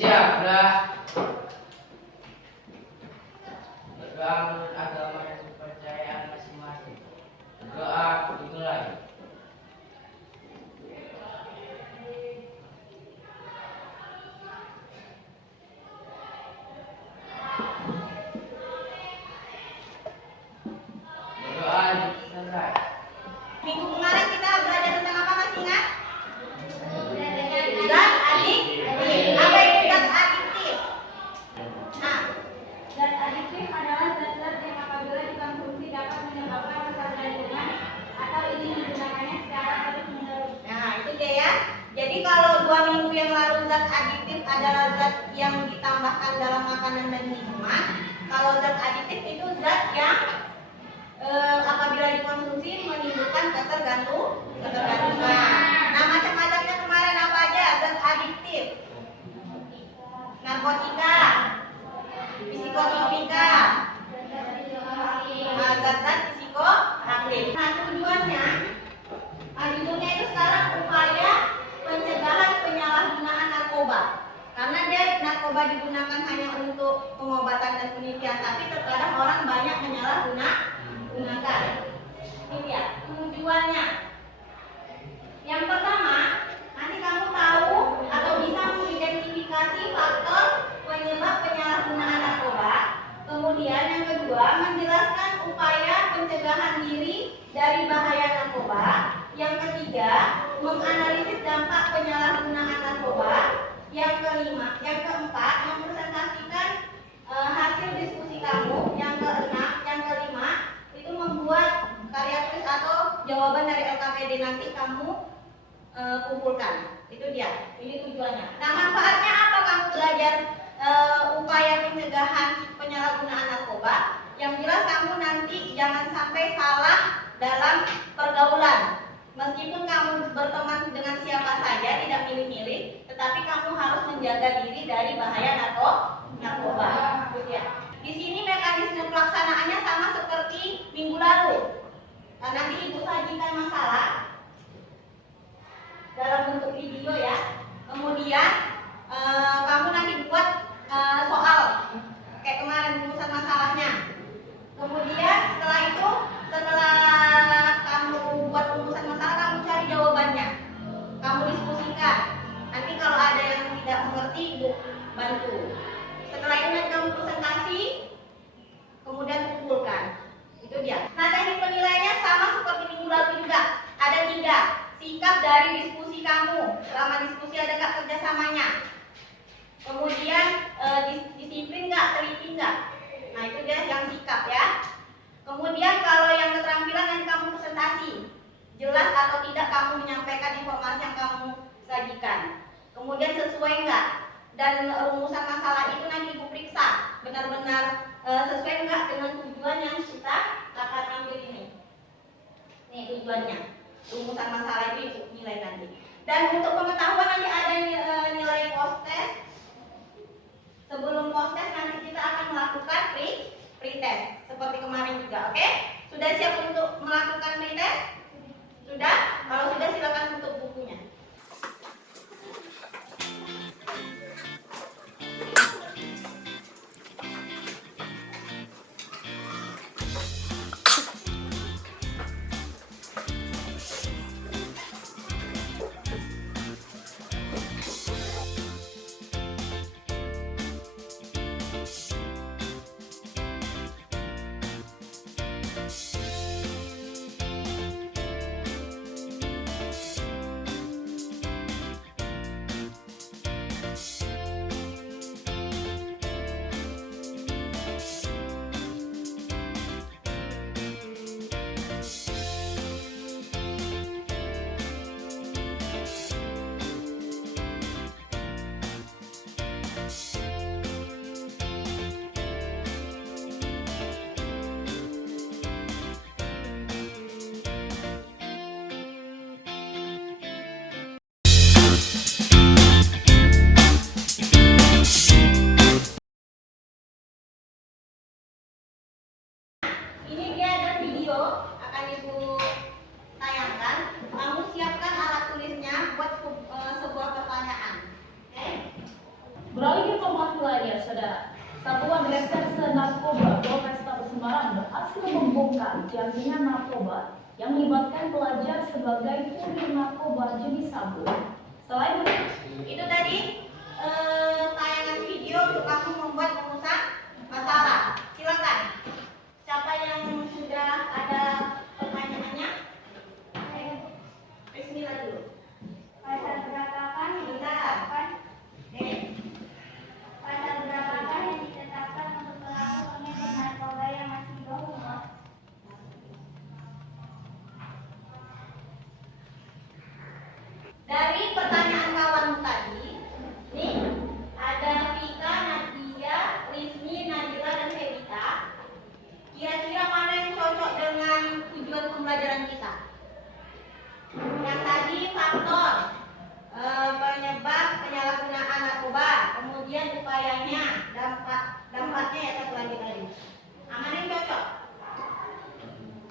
Siap, udah. Berdoa menurut agama dan kepercayaan masing-masing. Berdoa dimulai. Berdoa selesai. Minggu kemarin kita belajar tentang apa, masih ingat? Zat adiktif. Apa itu zat adiktif? Nah, Zat adiktif adalah zat-zat yang apabila dikonsumsi dapat menyebabkan ketergantungan atau ingin menggunakannya secara terus-menerus. itu dia ya. Jadi kalau 2 minggu yang lalu zat adiktif adalah zat yang ditambahkan dalam makanan dan minuman. Kalau zat adiktif itu zat yang apabila dikonsumsi menimbulkan ketergantungan. Nah, macam-macamnya kemarin apa aja zat adiktif? Narkotika, psikotropika, zat-zat psikoaktif. Nah, judulnya itu sekarang upaya pencegahan penyalahgunaan narkoba. Karena narkoba digunakan hanya untuk pengobatan dan penelitian, tapi terkadang orang banyak menyalahgunakan. Ini dia tujuannya. Yang pertama, nanti kamu tahu atau bisa mengidentifikasi faktor penyebab penyalahgunaan narkoba. Kemudian yang kedua, menjelaskan upaya pencegahan diri dari bahaya narkoba. Yang ketiga, menganalisis dampak penyalahgunaan narkoba. Yang keempat, mempresentasikan hasil diskusi kamu. Yang keenam, yang kelima, itu membuat karya tulis atau jawaban dari LKPD nanti kamu kumpulkan. Itu dia. Ini tujuannya. Nah, manfaatnya apa kamu belajar upaya pencegahan penyalahgunaan narkoba? Yang jelas kamu nanti jangan sampai salah dalam pergaulan. Meskipun kamu berteman dengan siapa saja, tidak milih-milih, tetapi kamu harus menjaga diri dari bahaya narkoba. Itu dia. Di sini mekanisme pelaksanaannya sama seperti minggu lalu. Nah, nanti Ibu sajikan masalah dalam bentuk video ya. Kemudian kamu nanti buat soal kayak kemarin rumusan masalahnya. Kemudian setelah kamu buat rumusan masalah, kamu cari jawabannya. Kamu diskusikan. Nanti kalau ada yang tidak mengerti, Ibu bantu. Setelah itu nanti kamu presentasi, kemudian kumpulkan. Itu dia. Nah, teknik penilaiannya sama seperti minggu lalu juga. Ada 3. Sikap dari diskusi kamu. Selama diskusi ada nggak kerjasamanya? Kemudian disiplin nggak, teliti nggak? Nah, itu dia yang sikap ya. Kemudian kalau yang keterampilan nanti kamu presentasi. Jelas atau tidak kamu menyampaikan informasi yang kamu sajikan. Kemudian sesuai nggak? Dan rumusan masalah itu nanti Ibu periksa benar-benar sesuai nggak dengan tujuan yang kita akan ambil ini. Nih tujuannya. Rumusan masalah itu Ibu nilai nanti. Dan untuk pengetahuan nanti ada nilai post test. Sebelum post test nanti kita akan melakukan pre-test seperti kemarin juga, oke? Sudah siap untuk melakukan pre-test? Sudah? Kalau sudah silakan tutup bukunya. Saudara, Satuan Reserse Narkoba Polrestabes Semarang berhasil membongkar jaringan narkoba yang melibatkan pelajar sebagai kurir narkoba jenis sabu. Selain Itu tadi tayangan video untuk kamu membuat rumusan masalah. Silakan. Siapa yang sudah ada pertanyaannya? Bismillah dulu. Pasal berapakah yang ditetapkan? Pasal berapakah yang ditetapkan untuk pelaku pengedar narkoba yang masih di bawah umur? Dari pertanyaan kawan tadi, nih ada Vika, Nadia, Rizmi, Nadila, dan Febita. Kira-kira mana yang cocok dengan tujuan pembelajaran kita? Yang tadi faktor penyebab penyalahgunaan narkoba, kemudian upayanya, dampaknya ya satu lagi tadi. Mana yang cocok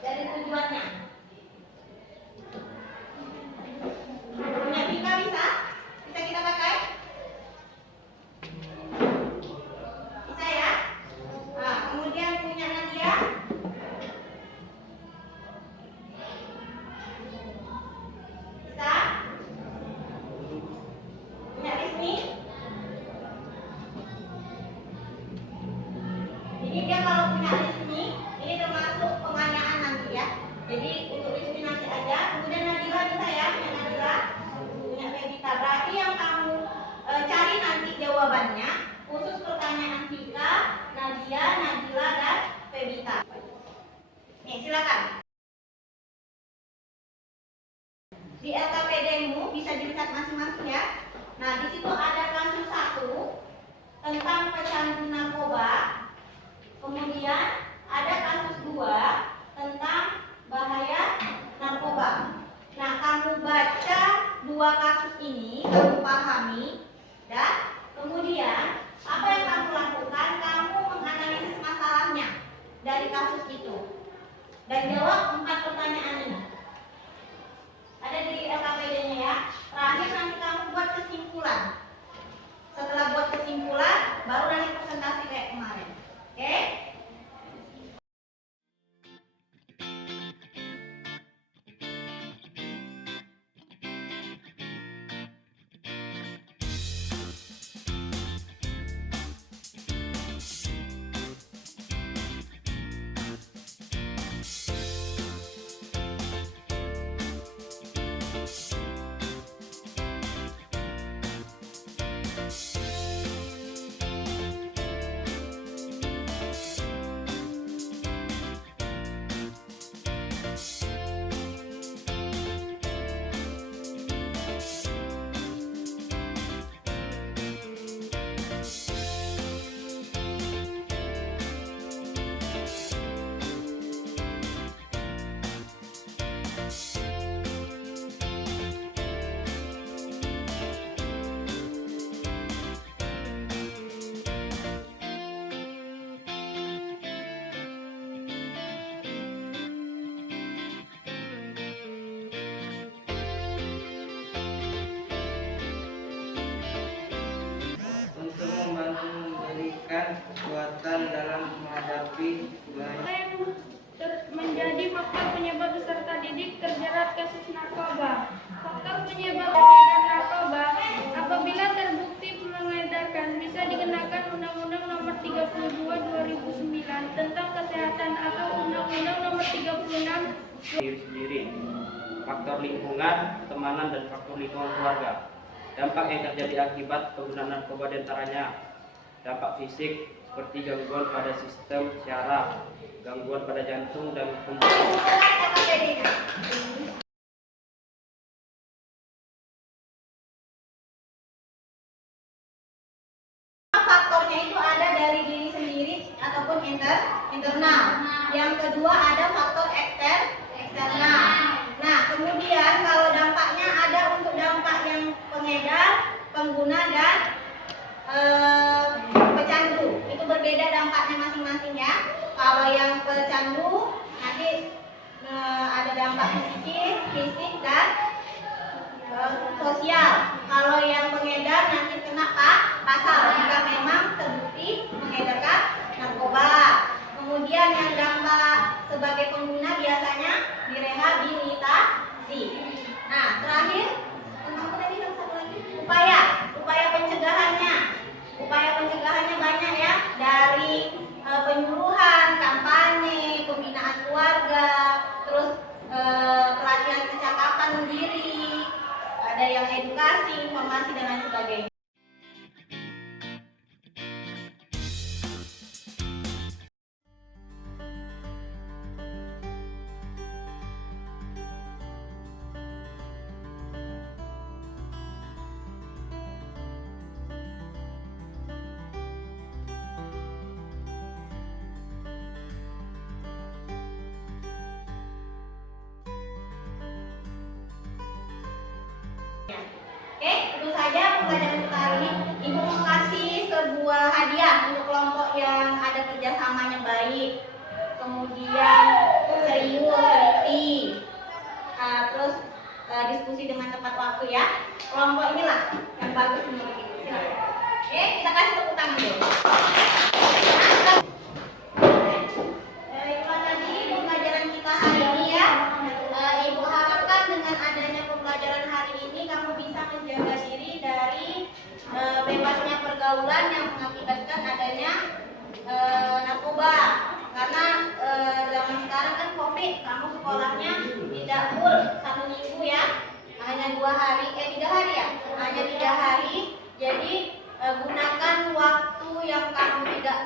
dari tujuannya? Punya Vika bisa? Bisa kita pakai? Bisa ya? Nah, kemudian punya Nadia? Bisa? Punya Rizmi? Jadi dia kalau punya Rizmi, ini termasuk penganyaan nanti ya. Jadi untuk Rizmi nanti aja. Kemudian Nadila bisa ya? Punya Nadila? Punya Febita. Berarti yang kamu cari nanti jawabannya khusus pertanyaan Vika, Nadia, Nadila, dan Febita. Nih silakan. Di LKPD-mu bisa dilihat masing-masing ya. Nah di situ ada kasus 1 tentang pecandu narkoba. Kemudian ada kasus 2 tentang bahaya narkoba. Nah, kamu baca 2 kasus ini, kamu pahami, dan kemudian apa yang kamu lakukan? Kamu menganalisis masalahnya dari kasus itu dan jawab 4 pertanyaan ini. Ada di LKPD-nya ya. Terakhir nanti kamu buat kesimpulan. Setelah buat kesimpulan, baru nanti presentasi kayak kemarin. Oke? kekuatan dalam menghadapi bahaya. Yang menjadi faktor penyebab peserta didik terjerat kasus narkoba. Faktor penyebab pengedar narkoba apabila terbukti mengedarkan bisa dikenakan Undang-Undang Nomor 32 2009 tentang Kesehatan atau Undang-Undang Nomor 36 diri sendiri, faktor lingkungan, pertemanan, dan faktor lingkungan keluarga. Dampak yang terjadi akibat penggunaan narkoba diantaranya dampak fisik seperti gangguan pada sistem syaraf, gangguan pada jantung, dan faktornya itu ada dari diri sendiri ataupun internal. Yang kedua ada faktor eksternal. Nah, kemudian kalau dampaknya ada untuk dampak yang pengedar, pengguna, dan pecandu. Itu berbeda dampaknya masing-masing ya. Kalau yang pecandu nanti ada dampak psikis, fisik, dan sosial. Kalau yang pengedar nanti kena pasal jika memang terbukti Kemudian yang dampak sebagai pengguna biasanya direhabilitasi. Nah, terakhir tentang apa tadi yang satu lagi? Upaya pencegahannya. Upaya pencegahannya banyak ya, dari penyuluhan, kampanye, pembinaan keluarga, terus pelatihan kecakapan diri, ada yang edukasi, informasi dan lain sebagainya. Oke, itu saja pelajaran kita hari ini. Ibu mau kasih sebuah hadiah untuk kelompok yang ada kerjasamanya baik, kemudian serius, teliti, terus diskusi dengan tepat waktu ya. Kelompok inilah yang bagus menurut ibu. Silakan. Oke, kita kasih tepuk tangan dulu. Itulah tadi pembelajaran kita hari ini ya. Ibu harapkan dengan adanya pembelajaran hari ini kamu bisa menjaga diri dari bebasnya pergaulan yang mengakibatkan adanya narkoba. Karena zaman sekarang kan COVID, kamu sekolahnya tidak full 1 minggu ya, hanya 3 hari ya, hanya 3 hari. Jadi gunakan waktu yang kamu tidak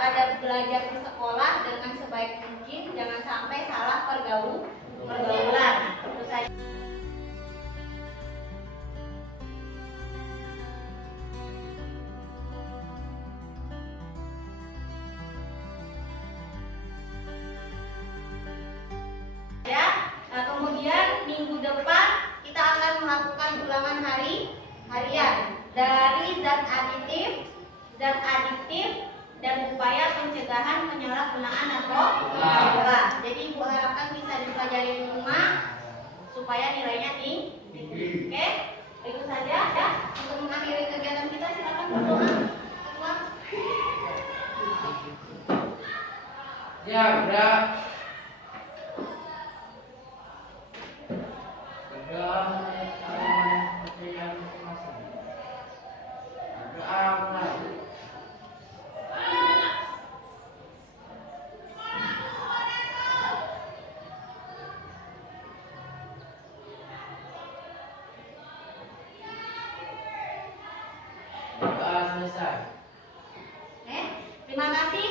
ada belajar di sekolah dengan sebaik mungkin, jangan sampai salah pergaulan. Tentu saja. Kemudian minggu depan kita akan melakukan ulangan harian dari zat adiktif dan upaya pencegahan penyalahgunaan narkoba. Jadi ibu harapkan bisa dipelajari di rumah supaya nilainya tinggi. Oke, itu saja ya. Untuk mengakhiri kegiatan kita silakan berdoa. Ketua. Ya, udah. Terima kasih.